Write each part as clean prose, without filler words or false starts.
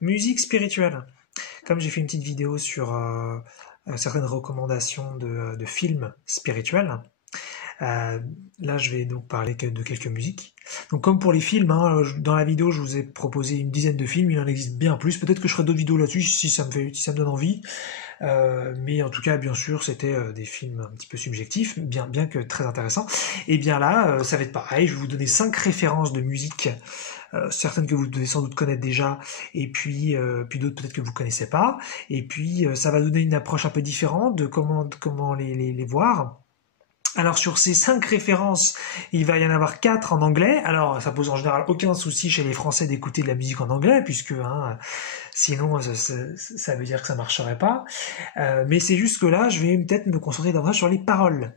Musique spirituelle. Comme j'ai fait une petite vidéo sur certaines recommandations de films spirituels, euh, là je vais donc parler de quelques musiques. Donc comme pour les films, hein, dans la vidéo je vous ai proposé une dizaine de films, il en existe bien plus. Peut-être que je ferai d'autres vidéos là-dessus si ça me donne envie. Mais en tout cas, bien sûr, c'était des films un petit peu subjectifs, bien que très intéressants. Et bien là, ça va être pareil. Je vais vous donner 5 références de musique, certaines que vous devez sans doute connaître déjà, et puis d'autres peut-être que vous connaissez pas. Et puis ça va donner une approche un peu différente de comment les voir. Alors sur ces 5 références, il va y en avoir 4 en anglais. Alors ça pose en général aucun souci chez les Français d'écouter de la musique en anglais, puisque sinon ça veut dire que ça marcherait pas. Mais c'est juste que là, je vais peut-être me concentrer davantage sur les paroles.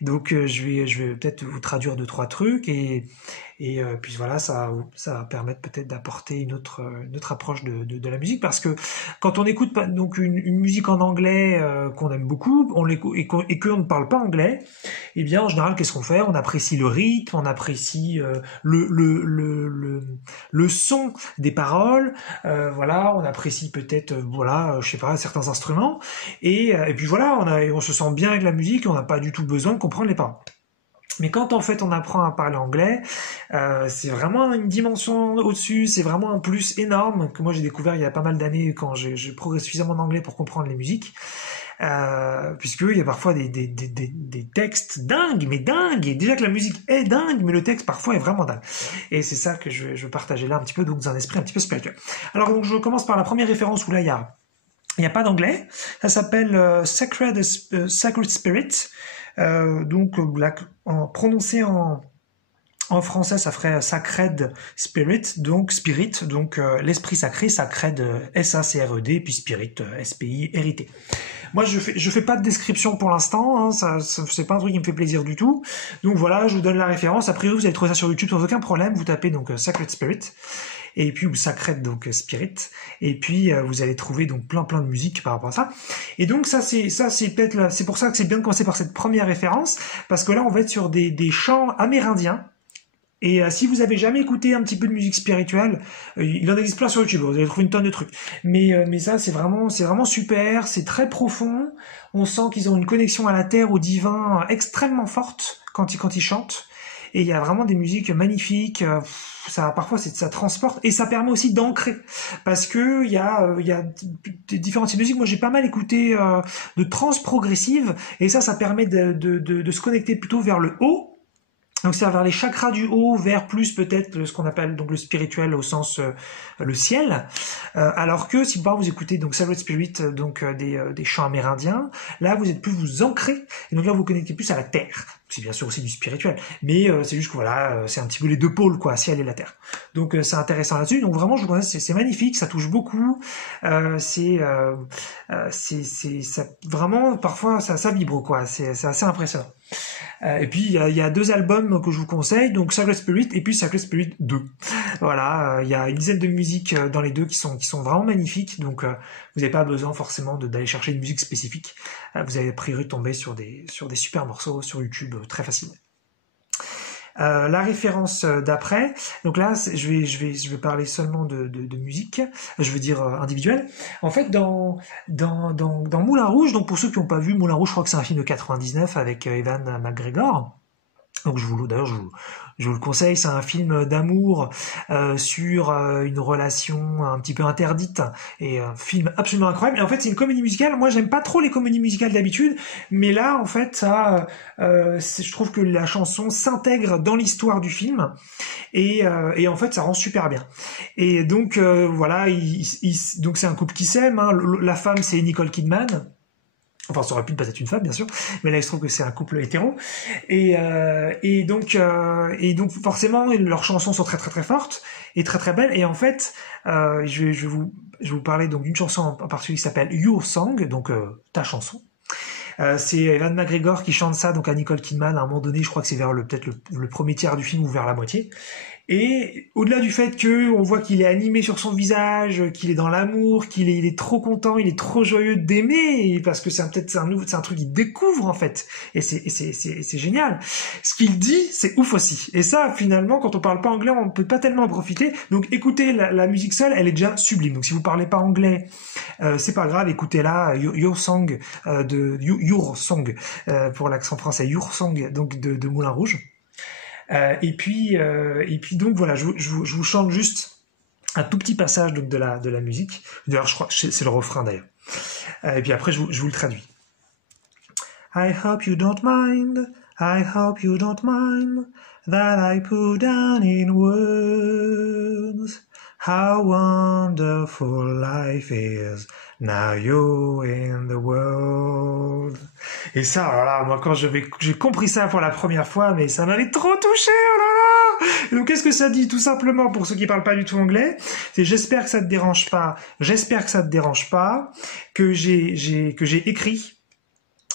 Donc je vais peut-être vous traduire deux trois trucs et puis voilà, ça va permettre peut-être d'apporter une autre approche de la musique parce que quand on écoute donc une musique en anglais qu'on aime beaucoup, et qu'on ne parle pas anglais, eh bien en général qu'est-ce qu'on fait? On apprécie le rythme, on apprécie le son des paroles, voilà, on apprécie peut-être voilà, je sais pas, certains instruments et puis voilà, on se sent bien avec la musique, et on n'a pas du tout besoin de comprendre les paroles. Mais quand en fait on apprend à parler anglais, c'est vraiment une dimension au-dessus, c'est vraiment un plus énorme que moi j'ai découvert il y a pas mal d'années quand je progresse suffisamment en anglais pour comprendre les musiques. Puisqu'il y a parfois des textes dingues, mais dingues, et déjà que la musique est dingue, mais le texte parfois est vraiment dingue. Et c'est ça que je veux partager là un petit peu, donc dans un esprit un petit peu spirituel. Alors donc je commence par la première référence où là il n'y a pas d'anglais, ça s'appelle Sacred Spirit. Donc prononcé en français, ça ferait Sacred Spirit, donc Spirit, donc l'esprit sacré, Sacred S-A-C-R-E-D, puis Spirit S-P-I R-I-T. Moi, je fais pas de description pour l'instant, hein, c'est pas un truc qui me fait plaisir du tout. Donc voilà, je vous donne la référence. A priori, vous allez trouver ça sur YouTube sans aucun problème. Vous tapez donc Sacred Spirit et puis ou Sacred donc Spirit et puis vous allez trouver donc plein de musique par rapport à ça. Et donc c'est peut-être c'est pour ça que c'est bien de commencer par cette première référence parce que là on va être sur des chants amérindiens. Et si vous avez jamais écouté un petit peu de musique spirituelle, il en existe plein sur YouTube, vous allez trouver une tonne de trucs. Mais ça, c'est vraiment super, c'est très profond. On sent qu'ils ont une connexion à la terre, au divin, extrêmement forte quand ils chantent. Et il y a vraiment des musiques magnifiques. Parfois, ça transporte et ça permet aussi d'ancrer, parce que il y a des différentes musiques. Moi, j'ai pas mal écouté de trance progressive, et ça permet de se connecter plutôt vers le haut. Donc c'est vers les chakras du haut, vers plus peut-être ce qu'on appelle donc le spirituel au sens le ciel. Alors que si par exemple vous écoutez donc Sacred Spirit, donc des chants amérindiens, là vous êtes plus vous ancrez, et donc là vous connectez plus à la terre. C'est bien sûr aussi du spirituel, mais c'est juste que voilà, c'est un petit peu les deux pôles quoi, ciel et la terre. Donc c'est intéressant là-dessus. Donc vraiment je vous conseille, c'est magnifique, ça touche beaucoup. C'est ça, vraiment parfois ça vibre quoi, c'est assez impressionnant. Et puis il y a deux albums que je vous conseille, donc Sacred Spirit et puis Sacred Spirit 2. Voilà, il y a une dizaine de musiques dans les deux qui sont vraiment magnifiques, donc vous n'avez pas besoin forcément d'aller chercher une musique spécifique. Vous allez a priori tomber sur des super morceaux sur YouTube très facilement. La référence d'après, donc là je vais parler seulement de musique, je veux dire individuelle. En fait dans Moulin Rouge, donc pour ceux qui n'ont pas vu Moulin Rouge, je crois que c'est un film de 99 avec Ewan McGregor. Donc je vous le conseille, c'est un film d'amour sur une relation un petit peu interdite et un film absolument incroyable. Et en fait, c'est une comédie musicale. Moi, j'aime pas trop les comédies musicales d'habitude, mais là, en fait, je trouve que la chanson s'intègre dans l'histoire du film et en fait, ça rend super bien. Et donc voilà, donc c'est un couple qui s'aime. Hein. La femme, c'est Nicole Kidman. Enfin, ça aurait pu ne pas être une femme, bien sûr, mais là, il se trouve que c'est un couple hétéro. Et donc, forcément, leurs chansons sont très, très, très fortes et très, très belles. Et en fait, je vais vous parler donc d'une chanson en particulier qui s'appelle Your Song, donc ta chanson. C'est Ewan McGregor qui chante ça donc à Nicole Kidman à un moment donné, je crois que c'est vers peut-être le premier tiers du film ou vers la moitié. Et au-delà du fait que on voit qu'il est animé sur son visage, qu'il est dans l'amour, il est trop content, il est trop joyeux d'aimer, parce que c'est un truc qu'il découvre en fait, et c'est génial. Ce qu'il dit, c'est ouf aussi. Et ça, finalement, quand on parle pas anglais, on peut pas tellement en profiter. Donc écoutez la musique seule, elle est déjà sublime. Donc si vous parlez pas anglais, c'est pas grave, écoutez-la, Your Song Your Song pour l'accent français, Your Song donc de Moulin Rouge. Et puis donc voilà, je vous chante juste un tout petit passage donc de la musique. D'ailleurs, je crois que c'est le refrain d'ailleurs. Et puis après, je vous le traduis. I hope you don't mind. I hope you don't mind that I put down in words how wonderful life is. Now you're in the world. Et ça, alors là, moi, quand j'ai compris ça pour la première fois, mais ça m'avait trop touché, oh là là! Et donc, qu'est-ce que ça dit? Tout simplement, pour ceux qui parlent pas du tout anglais, c'est j'espère que ça te dérange pas, que j'ai écrit,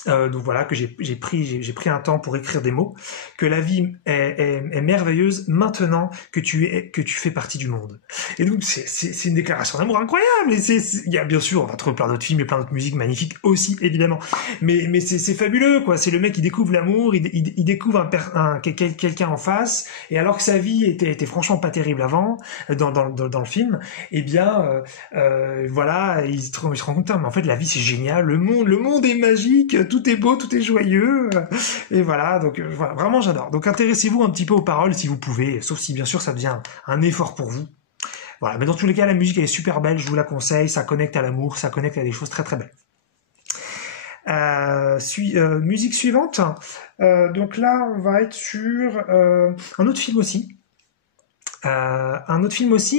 donc voilà, que j'ai pris un temps pour écrire des mots, que la vie est merveilleuse maintenant que tu fais partie du monde. Et donc c'est une déclaration d'amour incroyable. Et il y a bien sûr, on va trouver plein d'autres films et plein d'autres musiques magnifiques aussi évidemment. Mais c'est fabuleux quoi. C'est le mec qui découvre l'amour, il découvre quelqu'un en face. Et alors que sa vie était franchement pas terrible avant dans le film, eh bien voilà, il se rend compte, mais en fait la vie c'est génial, le monde est magique. Tout est beau, tout est joyeux, et voilà, donc voilà, vraiment j'adore. Donc intéressez-vous un petit peu aux paroles si vous pouvez, sauf si bien sûr ça devient un effort pour vous. Voilà, mais dans tous les cas la musique elle est super belle, je vous la conseille, ça connecte à l'amour, ça connecte à des choses très très belles. Musique suivante, donc là on va être sur un autre film aussi.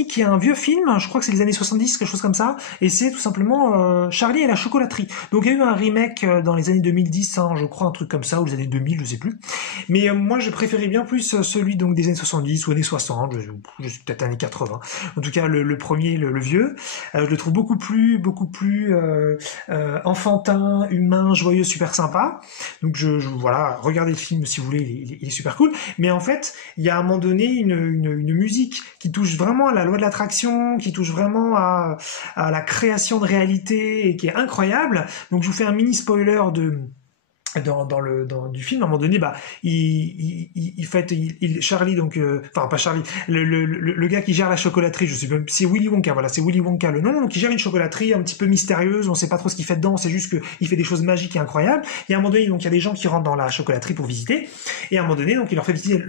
Qui est un vieux film, je crois que c'est les années 70, quelque chose comme ça, et c'est tout simplement Charlie et la chocolaterie. Donc il y a eu un remake dans les années 2010, hein, je crois, un truc comme ça, ou les années 2000, je sais plus. Mais moi je préférais bien plus celui donc des années 70 ou années 60, je suis peut-être années 80. En tout cas le premier, le vieux, je le trouve beaucoup plus enfantin, humain, joyeux, super sympa. Donc voilà, regardez le film si vous voulez, il est super cool. Mais en fait, il y a à un moment donné une musique qui touche vraiment à la loi de l'attraction, qui touche vraiment à la création de réalité et qui est incroyable. Donc je vous fais un mini spoiler du film. À un moment donné, Charlie, donc enfin pas Charlie, le gars qui gère la chocolaterie, je sais même, c'est Willy Wonka, voilà, c'est Willy Wonka le nom, donc il gère une chocolaterie un petit peu mystérieuse, on sait pas trop ce qu'il fait dedans, c'est juste que il fait des choses magiques et incroyables. Et à un moment donné, donc il y a des gens qui rentrent dans la chocolaterie pour visiter, et à un moment donné, donc il leur fait visiter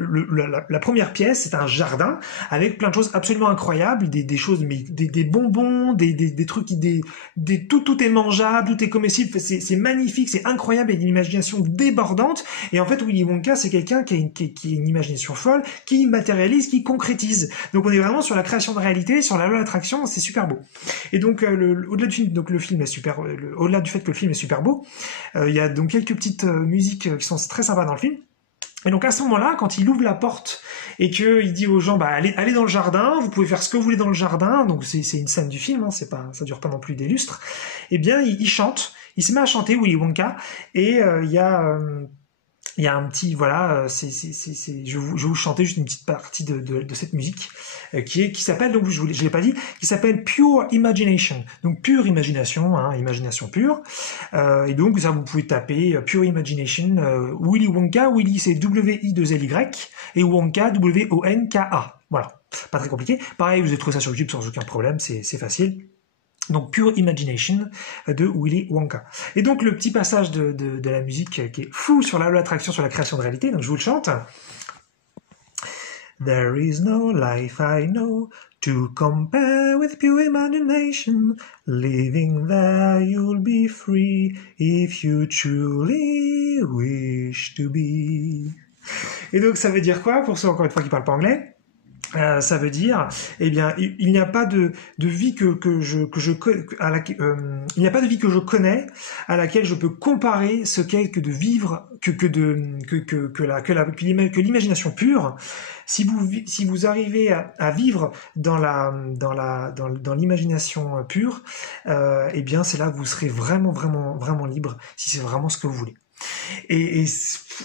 la première pièce, c'est un jardin avec plein de choses absolument incroyables, des choses, mais des bonbons, des trucs tout est mangeable, tout est comestible, c'est magnifique, c'est incroyable, et une imagination débordante. Et en fait, Willy Wonka, c'est quelqu'un qui a une imagination folle, qui matérialise, qui concrétise. Donc on est vraiment sur la création de réalité, sur la loi de l'attraction, c'est super beau. Et donc au-delà du film, donc le film est super, au-delà du fait que le film est super beau, il y a donc quelques petites musiques qui sont très sympas dans le film. Et donc à ce moment-là, quand il ouvre la porte et qu'il dit aux gens, allez dans le jardin, vous pouvez faire ce que vous voulez dans le jardin, donc c'est une scène du film, hein, ça dure pas non plus des lustres. Eh bien, il chante, il se met à chanter Willy Wonka, et il y a un petit, voilà, je vais vous chanter juste une petite partie de cette musique qui s'appelle, donc je l'ai pas dit, qui s'appelle Pure Imagination, donc pure imagination, hein, imagination pure. Et donc ça vous pouvez taper Pure Imagination, Willy Wonka, Willy c'est W-I-2-L-Y et Wonka W-O-N-K-A. Voilà, pas très compliqué. Pareil, vous avez trouvé ça sur YouTube sans aucun problème, c'est facile. Donc Pure Imagination de Willy Wonka. Et donc le petit passage de la musique qui est fou sur la loi d'attraction, sur la création de réalité, donc je vous le chante. There is no life I know to compare with pure imagination. Living there you'll be free if you truly wish to be. Et donc ça veut dire quoi pour ceux encore une fois qui parlent pas anglais? Ça veut dire, eh bien, il n'y a pas de vie il n'y a pas de vie que je connais à laquelle je peux comparer ce qu'est que de vivre que l'imagination pure. Si vous arrivez à vivre dans l'imagination pure, eh bien, c'est là que vous serez vraiment libre, si c'est vraiment ce que vous voulez. Et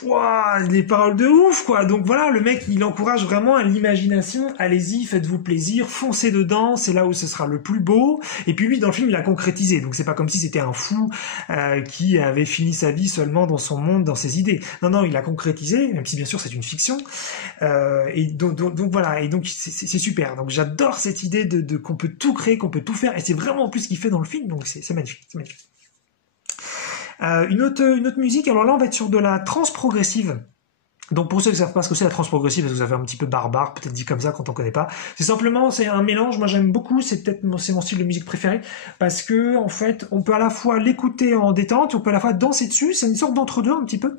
ouah, les paroles de ouf, quoi. Donc voilà, le mec, il encourage vraiment à l'imagination. Allez-y, faites-vous plaisir, foncez dedans, c'est là où ce sera le plus beau. Et puis lui, dans le film, il a concrétisé. Donc c'est pas comme si c'était un fou qui avait fini sa vie seulement dans son monde, dans ses idées. Non, non, il a concrétisé, même si bien sûr c'est une fiction. Et donc voilà, et donc c'est super. Donc j'adore cette idée de qu'on peut tout créer, qu'on peut tout faire. Et c'est vraiment plus ce qu'il fait dans le film. Donc c'est magnifique, c'est magnifique. Une autre musique, alors là on va être sur de la trance progressive. Donc pour ceux qui savent pas ce que c'est la trance progressive, parce que ça fait un petit peu barbare, peut-être dit comme ça quand on connaît pas, c'est simplement, c'est un mélange, moi j'aime beaucoup, c'est mon style de musique préféré, parce que en fait on peut à la fois l'écouter en détente, on peut à la fois danser dessus, c'est une sorte d'entre-deux un petit peu.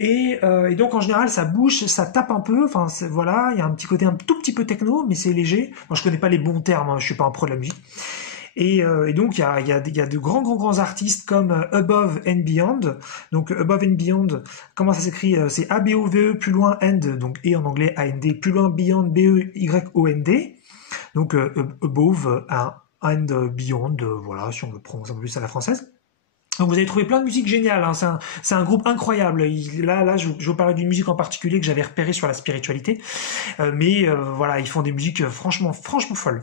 Et donc en général ça bouge, ça tape un peu, enfin voilà, il y a un petit côté un tout petit peu techno, mais c'est léger. Moi je connais pas les bons termes, hein, je suis pas un pro de la musique. Et donc il y a de grands artistes comme Above and Beyond. Donc Above and Beyond, comment ça s'écrit? C'est A-B-O-V-E plus loin End, donc et en anglais A-N-D, plus loin Beyond B-E-Y-O-N-D. Donc Above and Beyond, voilà, si on veut prononcer un peu plus à la française. Donc vous allez trouver plein de musique géniale, hein. C'est un groupe incroyable. Là, je vous parlais d'une musique en particulier que j'avais repérée sur la spiritualité, mais voilà, ils font des musiques franchement folles.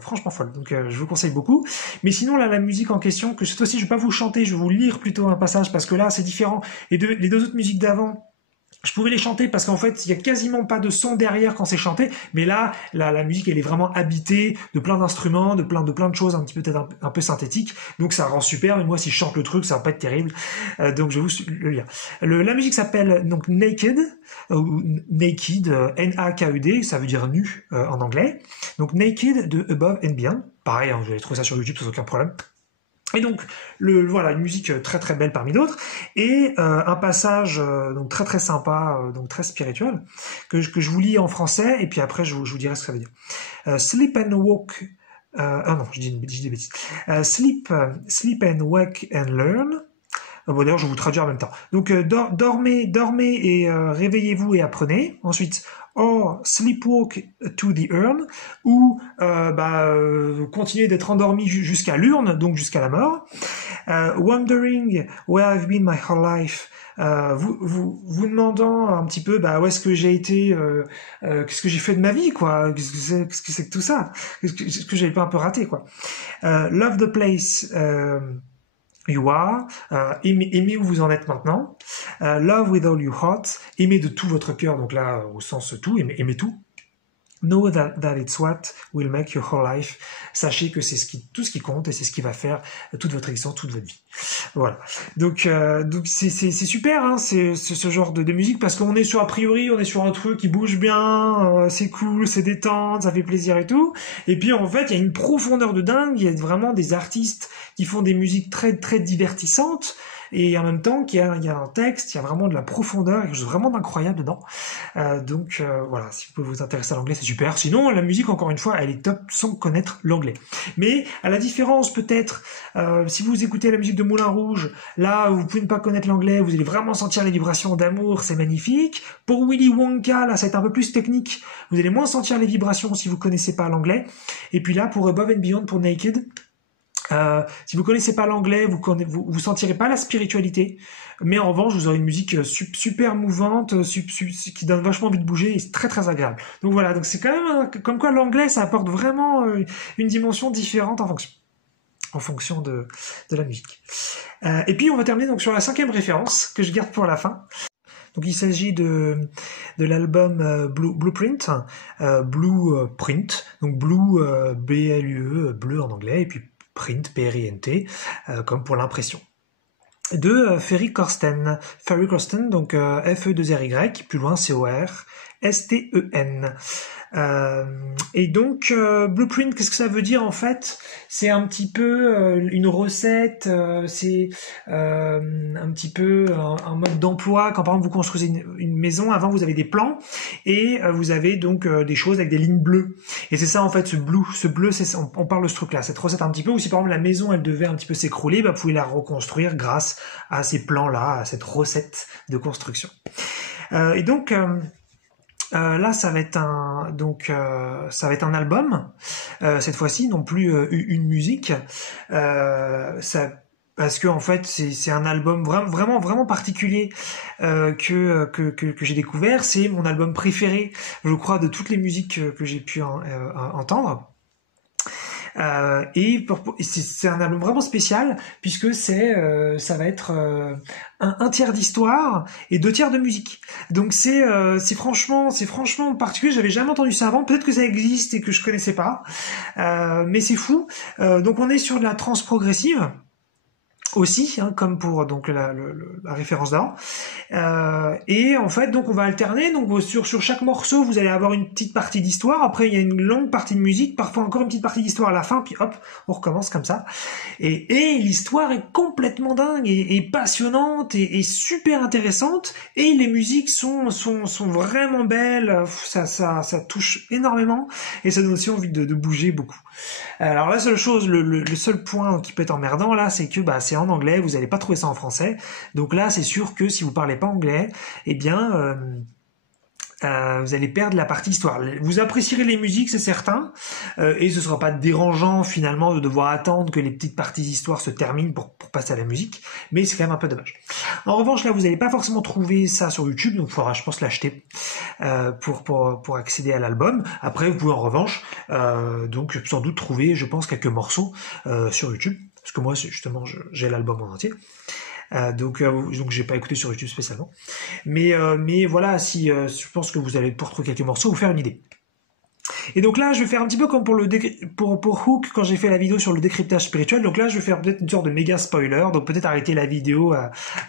Donc je vous conseille beaucoup. Mais sinon là, la musique en question, que cette fois-ci je vais pas vous chanter, je vais vous lire plutôt un passage parce que là c'est différent. Les deux autres musiques d'avant, je pouvais les chanter parce qu'en fait, il y a quasiment pas de son derrière quand c'est chanté, mais là, la musique, elle est vraiment habitée de plein d'instruments, de plein de choses un petit peu peut-être un peu synthétiques, donc ça rend super. Et moi, si je chante le truc, ça va pas être terrible. Donc je vais vous le lire. La musique s'appelle donc Naked, ou Naked, N-A-K-E-D, ça veut dire nu en anglais. Donc Naked de Above and Beyond. Pareil, hein, vous allez trouver ça sur YouTube sans aucun problème. Et donc voilà, une musique très belle parmi d'autres et un passage donc très sympa, donc très spirituel que je vous lis en français et puis après je vous dirai ce que ça veut dire. Sleep and walk. Ah non, je dis des bêtises. Sleep and wake and learn. Bon, d'ailleurs, je vais vous traduire en même temps. Donc, dormez et réveillez-vous et apprenez. Ensuite, or sleepwalk to the urn, ou continuez d'être endormi jusqu'à l'urne, donc jusqu'à la mort. Wondering where I've been my whole life. Vous demandant un petit peu où est-ce que j'ai été, qu'est-ce que j'ai fait de ma vie, quoi, qu'est-ce que c'est que tout ça, qu'est-ce que j'avais pas un peu raté, quoi. Love the place. You are, aimez où vous en êtes maintenant, love with all your heart, aimez de tout votre cœur, donc là au sens tout, aimez tout. Know that it's what will make your whole life. Sachez que c'est tout ce qui compte et c'est ce qui va faire toute votre existence, toute votre vie. Voilà. Donc c'est super, hein, c'est ce genre de musique parce qu'on est sur a priori, on est sur un truc qui bouge bien, c'est cool, c'est détente, ça fait plaisir et tout. Et puis en fait, il y a une profondeur de dingue. Il y a vraiment des artistes qui font des musiques très divertissantes. Et en même temps, il y a un texte, il y a vraiment de la profondeur, quelque chose vraiment d'incroyable dedans. Donc voilà, si vous pouvez vous intéresser à l'anglais, c'est super. Sinon, la musique, encore une fois, elle est top sans connaître l'anglais. Mais à la différence, peut-être, si vous écoutez la musique de Moulin Rouge, là, vous pouvez ne pas connaître l'anglais, vous allez vraiment sentir les vibrations d'amour, c'est magnifique. Pour Willy Wonka, là, ça va être un peu plus technique. Vous allez moins sentir les vibrations si vous connaissez pas l'anglais. Et puis là, pour Above and Beyond, pour Naked, si vous connaissez pas l'anglais, vous sentirez pas la spiritualité, mais en revanche vous aurez une musique super mouvante, qui donne vachement envie de bouger et c'est très agréable. Donc voilà, donc c'est quand même comme quoi l'anglais ça apporte vraiment une dimension différente en fonction de la musique. Et puis on va terminer donc sur la 5e référence que je garde pour la fin. Donc il s'agit de l'album Blueprint, Blueprint, donc Blue B-L-U-E, bleu en anglais, et puis Print, P-R-I-N-T, comme pour l'impression. De Ferry Corsten, donc F-E-2-R-Y, plus loin C-O-R-S-T-E-N. Et donc Blueprint, qu'est-ce que ça veut dire en fait? C'est un petit peu une recette, c'est un petit peu un mode d'emploi. Quand par exemple vous construisez une maison, avant vous avez des plans et vous avez donc des choses avec des lignes bleues. Et c'est ça en fait ce bleu, on parle de ce truc-là, cette recette un petit peu. Ou si par exemple la maison elle devait un petit peu s'écrouler, vous pouvez la reconstruire grâce à ces plans-là, à cette recette de construction. Et donc là, ça va être un album cette fois-ci, non plus une musique. Ça parce que en fait c'est un album vraiment particulier que j'ai découvert. C'est mon album préféré, je crois, de toutes les musiques que j'ai pu entendre. C'est un album vraiment spécial puisque ça va être un tiers d'histoire et 2 tiers de musique. Donc c'est franchement particulier. J'avais jamais entendu ça avant. Peut-être que ça existe et que je connaissais pas, mais c'est fou. Donc on est sur de la trance progressive aussi, hein, comme pour donc la référence d'avant. Et en fait, donc on va alterner. Donc sur chaque morceau, vous allez avoir une petite partie d'histoire. Après, il y a une longue partie de musique. Parfois encore une petite partie d'histoire à la fin. Puis hop, on recommence comme ça. Et l'histoire est complètement dingue et passionnante et super intéressante. Et les musiques sont vraiment belles. Ça touche énormément et ça donne aussi envie de bouger beaucoup. Alors la seule chose, le seul point qui peut être emmerdant là, c'est que c'est en anglais, vous n'allez pas trouver ça en français. Donc là, c'est sûr que si vous parlez pas anglais, eh bien vous allez perdre la partie histoire. Vous apprécierez les musiques, c'est certain, et ce sera pas dérangeant finalement de devoir attendre que les petites parties d'histoire se terminent pour passer à la musique, mais c'est quand même un peu dommage. En revanche, là, vous n'allez pas forcément trouver ça sur YouTube, donc il faudra, je pense, l'acheter pour accéder à l'album. Après, vous pouvez en revanche, donc sans doute trouver, je pense, quelques morceaux sur YouTube, parce que moi, justement, j'ai l'album en entier. Donc j'ai pas écouté sur YouTube spécialement, mais voilà, si je pense que vous allez pour trouver quelques morceaux vous faire une idée. Et donc là, je vais faire un petit peu comme pour Hook quand j'ai fait la vidéo sur le décryptage spirituel. Donc là, je vais faire peut-être une sorte de méga spoiler. Donc peut-être arrêter la vidéo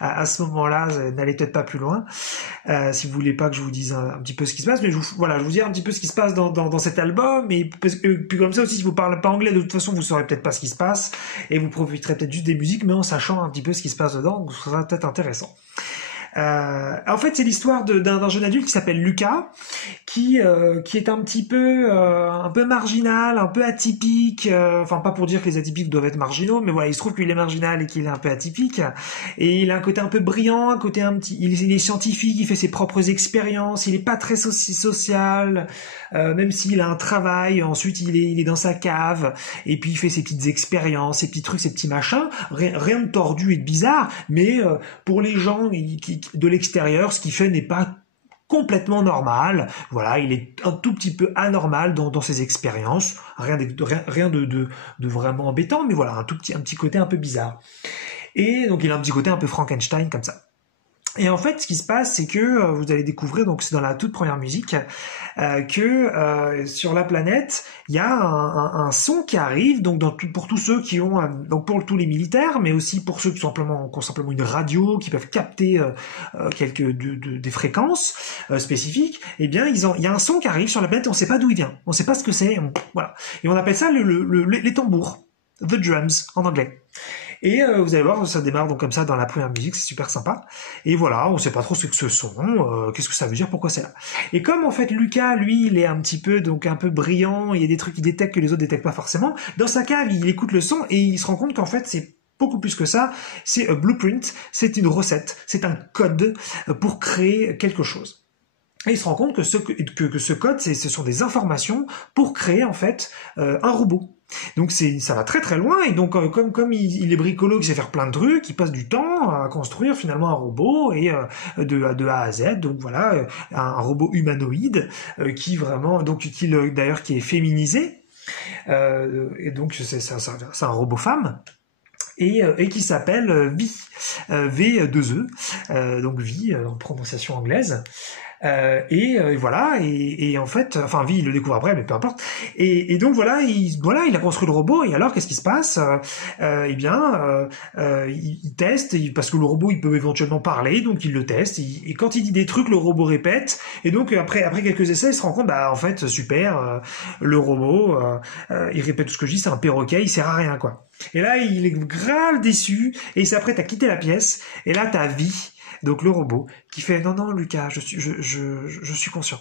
à ce moment-là, n'allez peut-être pas plus loin, si vous voulez pas que je vous dise un petit peu ce qui se passe. Mais je vous dis un petit peu ce qui se passe dans cet album. Et puis comme ça aussi, si vous parlez pas anglais, de toute façon, vous saurez peut-être pas ce qui se passe et vous profiterez peut-être juste des musiques, mais en sachant un petit peu ce qui se passe dedans. Donc ça sera peut-être intéressant. En fait, c'est l'histoire d'un jeune adulte qui s'appelle Lucas, qui est un petit peu marginal, un peu atypique. Enfin, pas pour dire que les atypiques doivent être marginaux, mais voilà, il se trouve qu'il est marginal et qu'il est un peu atypique. Et il a un côté un peu brillant, un côté il est scientifique, il fait ses propres expériences, il est pas très social, même s'il a un travail. Ensuite, il est dans sa cave et puis il fait ses petites expériences, ses petits trucs, ses petits machins. Rien de tordu et de bizarre, mais pour les gens de l'extérieur, ce qu'il fait n'est pas complètement normal. Voilà, il est un tout petit peu anormal dans ses expériences. Rien de vraiment embêtant, mais voilà, un petit côté un peu bizarre. Et donc il a un petit côté un peu Frankenstein comme ça. Et en fait, ce qui se passe, c'est que vous allez découvrir, donc c'est dans la toute première musique, que sur la planète, il y a un son qui arrive, donc pour tous ceux qui ont, donc pour tous les militaires, mais aussi pour ceux qui ont simplement une radio, qui peuvent capter des fréquences spécifiques. Eh bien, il y a un son qui arrive sur la planète, et on ne sait pas d'où il vient, on ne sait pas ce que c'est, voilà. Et on appelle ça les tambours, the drums en anglais. Et vous allez voir, ça démarre donc comme ça dans la première musique, c'est super sympa. Et voilà, on sait pas trop ce que ce son, qu'est-ce que ça veut dire, pourquoi c'est là. Et comme en fait Lucas, lui, il est un peu brillant, il y a des trucs qu'il détecte que les autres détectent pas forcément. Dans sa cave, il écoute le son et il se rend compte qu'en fait c'est beaucoup plus que ça. C'est un blueprint, c'est une recette, c'est un code pour créer quelque chose. Et il se rend compte que ce code, ce sont des informations pour créer en fait un robot. Donc ça va très très loin, et donc comme il est bricolo, il sait faire plein de trucs, il passe du temps à construire finalement un robot et de A à Z. Donc voilà, un robot humanoïde qui vraiment, donc d'ailleurs qui est féminisé, et donc c'est un robot femme. Et qui s'appelle Vi, V2E, donc Vi en prononciation anglaise. Voilà, et en fait, enfin, Vi, il le découvre après, mais peu importe. Et donc voilà, il a construit le robot, et alors, qu'est-ce qui se passe? Il teste, parce que le robot, il peut éventuellement parler, donc il le teste, et quand il dit des trucs, le robot répète, et donc après quelques essais, il se rend compte, en fait, super, le robot, il répète tout ce que je dis, c'est un perroquet, il sert à rien, quoi. Et là, il est grave déçu, et il s'apprête à quitter la pièce, et là, t'as Vi, donc le robot, qui fait non Lucas, je suis conscient.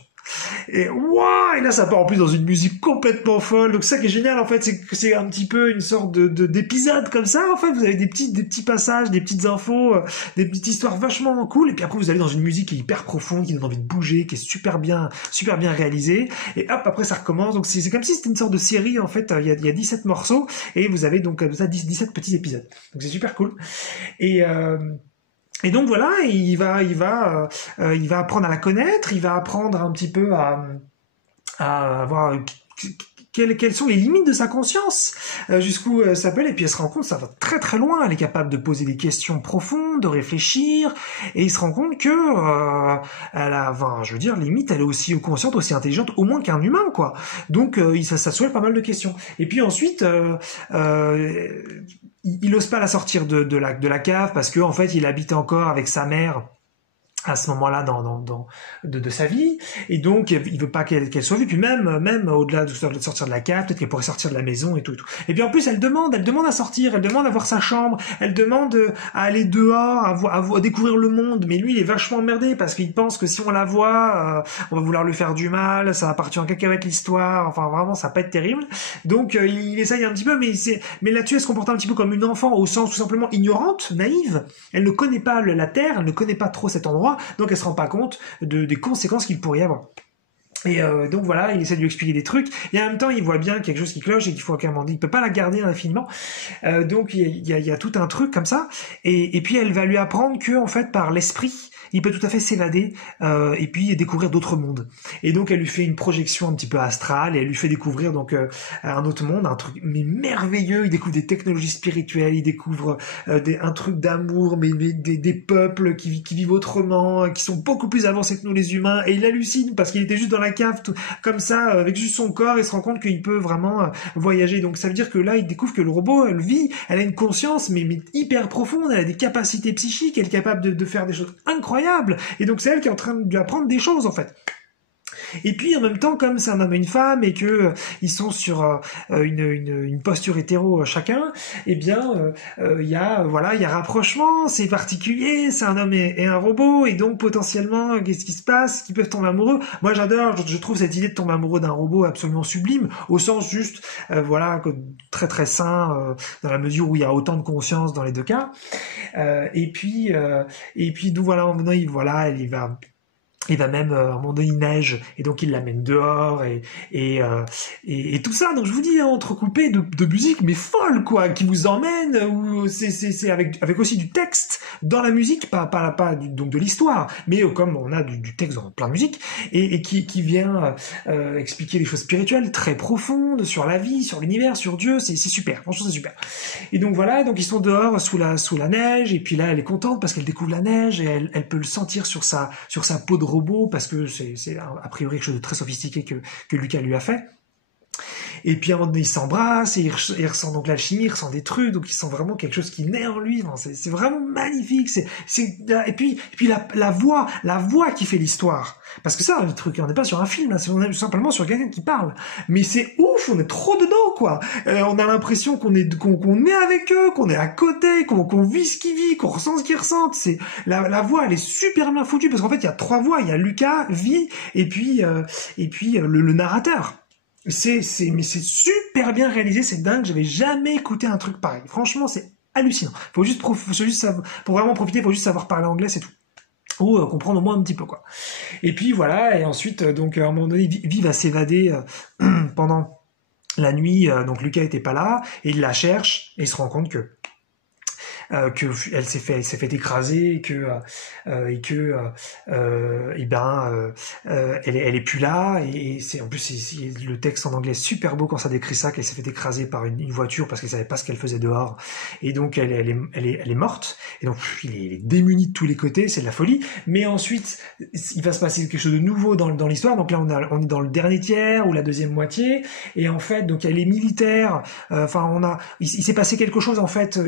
Et waouh, et là ça part en plus dans une musique complètement folle. Donc ça qui est génial en fait, c'est que c'est un petit peu une sorte d'épisode comme ça. En fait, vous avez des petits passages, des petites infos, des petites histoires vachement cool. Et puis après vous allez dans une musique qui est hyper profonde, qui donne envie de bouger, qui est super bien réalisée. Et hop, après ça recommence. Donc c'est comme si c'était une sorte de série en fait. Il y a 17 morceaux et vous avez donc ça 17 petits épisodes. Donc c'est super cool. Et et donc voilà, il va apprendre à la connaître, il va apprendre un petit peu à avoir quelles sont les limites de sa conscience, jusqu'où ça peut aller, et puis elle se rend compte, ça va très très loin, elle est capable de poser des questions profondes, de réfléchir, et il se rend compte que elle a, enfin, je veux dire, limite, elle est aussi consciente, aussi intelligente, au moins qu'un humain, quoi. Donc ça soulève pas mal de questions. Et puis ensuite, il ose pas la sortir de la cave parce que en fait, il habite encore avec sa mère à ce moment-là de sa vie, et donc il veut pas qu'elle soit vue, puis même au-delà de sortir de la cave, peut-être qu'elle pourrait sortir de la maison et tout et tout. Et puis en plus elle demande à sortir, elle demande à voir sa chambre, elle demande à aller dehors, à découvrir le monde, mais lui il est vachement emmerdé parce qu'il pense que si on la voit, on va vouloir lui faire du mal, ça va partir en cacahuète l'histoire, enfin vraiment ça va pas être terrible. Donc il essaye un petit peu, mais là-dessus elle se comporte un petit peu comme une enfant au sens tout simplement ignorante, naïve. Elle ne connaît pas la terre, elle ne connaît pas trop cet endroit, donc elle se rend pas compte des conséquences qu'il pourrait y avoir. Et donc voilà, il essaie de lui expliquer des trucs, et en même temps il voit bien quelque chose qui cloche et qu'il faut qu'à un moment donné, il peut pas la garder indéfiniment. Donc il y a tout un truc comme ça, et puis elle va lui apprendre que en fait par l'esprit, il peut tout à fait s'évader et puis découvrir d'autres mondes. Et donc elle lui fait une projection un petit peu astrale et elle lui fait découvrir donc un autre monde, un truc mais merveilleux. Il découvre des technologies spirituelles, il découvre un truc d'amour, mais des peuples qui vivent autrement, qui sont beaucoup plus avancés que nous les humains. Et il hallucine parce qu'il était juste dans la cave comme ça avec juste son corps et se rend compte qu'il peut vraiment voyager. Donc ça veut dire que là il découvre que le robot, elle vit, elle a une conscience mais hyper profonde, elle a des capacités psychiques, elle est capable de faire des choses incroyables. Et donc c'est elle qui est en train de lui apprendre des choses en fait. Et puis en même temps, comme c'est un homme et une femme et que ils sont sur une posture hétéro chacun, eh bien il y a rapprochement, c'est particulier, c'est un homme et un robot, et donc potentiellement qu'est-ce qui se passe, qu'ils peuvent tomber amoureux. Moi j'adore, je trouve cette idée de tomber amoureux d'un robot absolument sublime, au sens juste très très sain, dans la mesure où il y a autant de conscience dans les deux cas. Et puis donc voilà, il va même à un moment donné il neige et donc il l'amène dehors et tout ça. Donc je vous dis entrecoupé de musique mais folle quoi, qui vous emmène, où c'est avec aussi du texte dans la musique, pas donc de l'histoire, mais comme on a du texte dans plein de musique et qui vient expliquer des choses spirituelles très profondes sur la vie, sur l'univers, sur Dieu. C'est super, franchement c'est super. Et donc voilà, donc ils sont dehors sous la neige, et puis là elle est contente parce qu'elle découvre la neige et elle peut le sentir sur sa peau de robot, parce que c'est a priori quelque chose de très sophistiqué que Lucas lui a fait. Et puis à un moment donné, il s'embrasse, et il ressent donc l'alchimie, il ressent des trucs, donc il sent vraiment quelque chose qui naît en lui. Bon, c'est vraiment magnifique. Et puis la voix qui fait l'histoire. Parce que ça, le truc, on n'est pas sur un film, là, on est simplement sur quelqu'un qui parle. Mais c'est ouf, on est trop dedans, quoi. On a l'impression qu'on est avec eux, qu'on est à côté, qu'on vit ce qu'ils vivent, qu'on ressent ce qu'ils ressentent. C'est la voix, elle est super bien foutue, parce qu'en fait, il y a 3 voix. Il y a Lucas, Vi, et puis le narrateur. Mais c'est super bien réalisé, c'est dingue, j'avais jamais écouté un truc pareil. Franchement, c'est hallucinant. Faut juste savoir, pour vraiment profiter, faut juste savoir parler anglais, c'est tout. Ou comprendre au moins un petit peu, quoi. Et puis voilà, et ensuite, donc à un moment donné, Vi va s'évader pendant la nuit, donc Lucas était pas là, et il la cherche, et il se rend compte que elle s'est fait écraser, elle est plus là, et c'est en plus c'est le texte en anglais est super beau quand ça décrit ça, qu'elle s'est fait écraser par une voiture parce qu'elle savait pas ce qu'elle faisait dehors, et donc elle est morte, et donc il est démuni de tous les côtés, c'est de la folie. Mais ensuite il va se passer quelque chose de nouveau dans l'histoire. Donc là on est dans le dernier tiers ou la deuxième moitié, et en fait donc elle est militaire, il s'est passé quelque chose en fait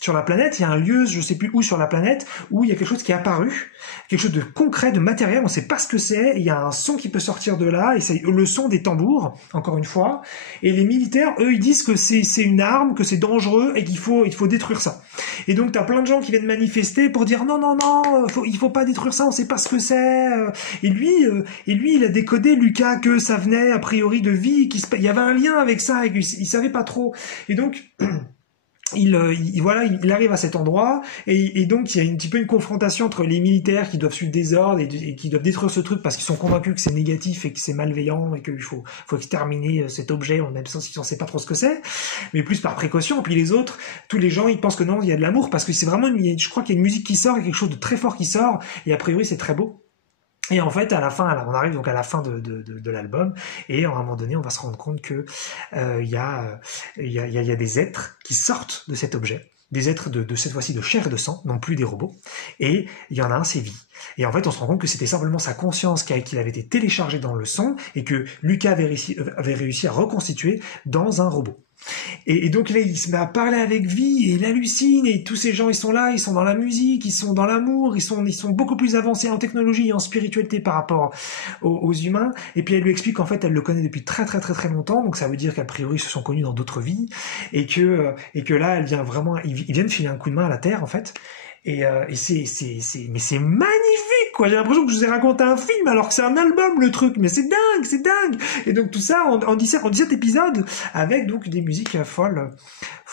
sur la planète, il y a un lieu, je sais plus où sur la planète, où il y a quelque chose qui est apparu, quelque chose de concret, de matériel, on sait pas ce que c'est, il y a un son qui peut sortir de là, et c'est le son des tambours, encore une fois, et les militaires, eux, ils disent que c'est une arme, que c'est dangereux, et il faut détruire ça. Et donc, t'as plein de gens qui viennent manifester pour dire non, il faut pas détruire ça, on sait pas ce que c'est. Et lui, il a décodé, Lucas, que ça venait, a priori, de vie, il y avait un lien avec ça, et il savait pas trop. Et donc, voilà, il arrive à cet endroit et donc il y a un petit peu une confrontation entre les militaires qui doivent suivre des ordres et qui doivent détruire ce truc parce qu'ils sont convaincus que c'est négatif et que c'est malveillant et qu'il faut exterminer cet objet, même si on sait pas trop ce que c'est, mais plus par précaution. Et puis les autres, tous les gens, ils pensent que non, il y a de l'amour parce que c'est vraiment, je crois qu'il y a une musique qui sort, il y a quelque chose de très fort qui sort et a priori c'est très beau. Et en fait, à la fin, on arrive donc à la fin de l'album, et à un moment donné, on va se rendre compte que il y a des êtres qui sortent de cet objet, des êtres de cette fois-ci de chair et de sang, non plus des robots, et il y en a un, c'est Vie. Et en fait, on se rend compte que c'était simplement sa conscience qui avait été téléchargée dans le son, et que Lucas avait réussi à reconstituer dans un robot. Et donc là, il se met à parler avec Vie et il hallucine et tous ces gens, ils sont là, ils sont dans la musique, ils sont dans l'amour, ils sont beaucoup plus avancés en technologie et en spiritualité par rapport aux humains. Et puis elle lui explique qu'en fait, elle le connaît depuis très très très très longtemps, donc ça veut dire qu'a priori, ils se sont connus dans d'autres vies et que là, elle vient vraiment, ils viennent filer un coup de main à la Terre en fait. Mais c'est magnifique, quoi. J'ai l'impression que je vous ai raconté un film, alors que c'est un album, le truc. Mais c'est dingue, c'est dingue. Et donc, tout ça, en 17 épisodes, avec donc des musiques folles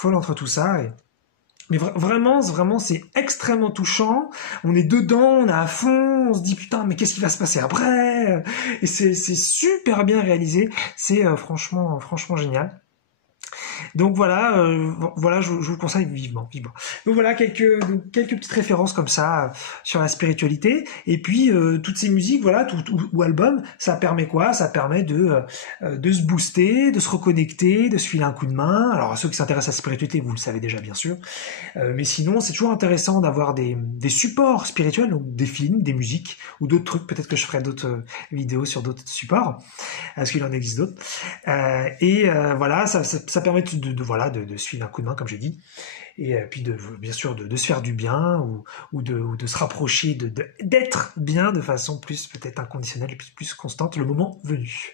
entre tout ça. Mais vraiment, c'est extrêmement touchant. On est dedans, on est à fond, on se dit putain, mais qu'est-ce qui va se passer après? Et c'est super bien réalisé. C'est franchement génial. Donc voilà, je vous le conseille vivement. Donc voilà quelques petites références comme ça sur la spiritualité. Et puis toutes ces musiques, voilà, ou albums, ça permet quoi? Ça permet de se booster, de se reconnecter, de se filer un coup de main. Alors à ceux qui s'intéressent à la spiritualité, vous le savez déjà bien sûr. Mais sinon, c'est toujours intéressant d'avoir des supports spirituels, donc des films, des musiques ou d'autres trucs. Peut-être que je ferai d'autres vidéos sur d'autres supports, parce qu'il en existe d'autres. Voilà, ça permet de suivre un coup de main, comme j'ai dit, et puis bien sûr de se faire du bien ou de se rapprocher d'être bien de façon plus peut-être inconditionnelle et plus constante le moment venu.